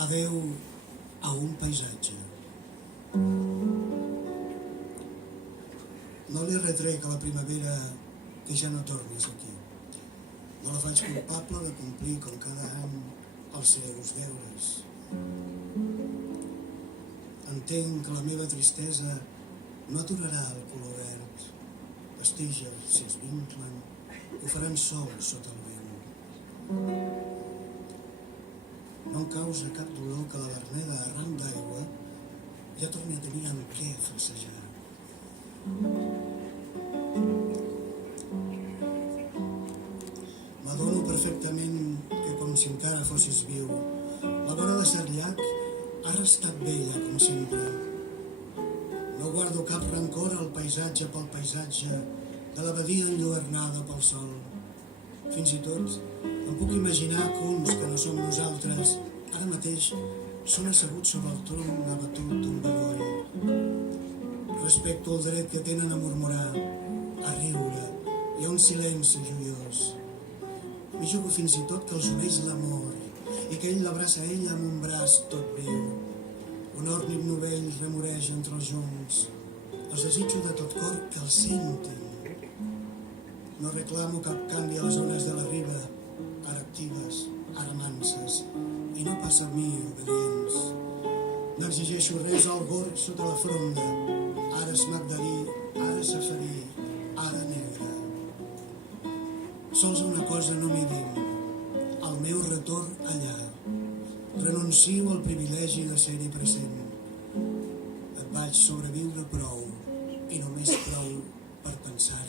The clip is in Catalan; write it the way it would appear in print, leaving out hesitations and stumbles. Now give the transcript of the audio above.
Adeu a un paisatge. No li retrec a la primavera que ja no tornis aquí. No la faig culpable de complir com cada any els seus deures. Entenc que la meva tristesa no aturarà el color verd. Les tiges, si es vinclen, ho faran sols sota el vent. No em causa cap dolor que la verneda arran d'aigua ja torni a tenir amb què falsejar. M'adono perfectament que com si encara fossis viu, la vora de Sarriac ha restat bella com sempre. No guardo cap rancor al paisatge pel paisatge de la badia enlluernada pel sol. Fins i tot em puc imaginar que uns que no som nosaltres ara mateix són asseguts sobre el tronc abatut d'un bedoll. Respecto el dret que tenen a murmurar, a riure i a un silenci joiós. M'hi jugo fins i tot que els uneix l'amor i que ell l'abraça a ella amb un braç tot viu. Un òrnic novell remoreix entre els joncs. Els desitjo de tot cor que el senten. No reclamo cap canvi a les ones de la riba, ara actives, ara manses, i no pas a mi, obedients. No exigeixo res al gorg sota la fronda, ara és magdalí, ara safarí, ara negre. Sols una cosa no m'hi dic, el meu retorn allà. Renuncio al privilegi de ser-hi present. Et vaig sobreviure prou, i només prou per pensar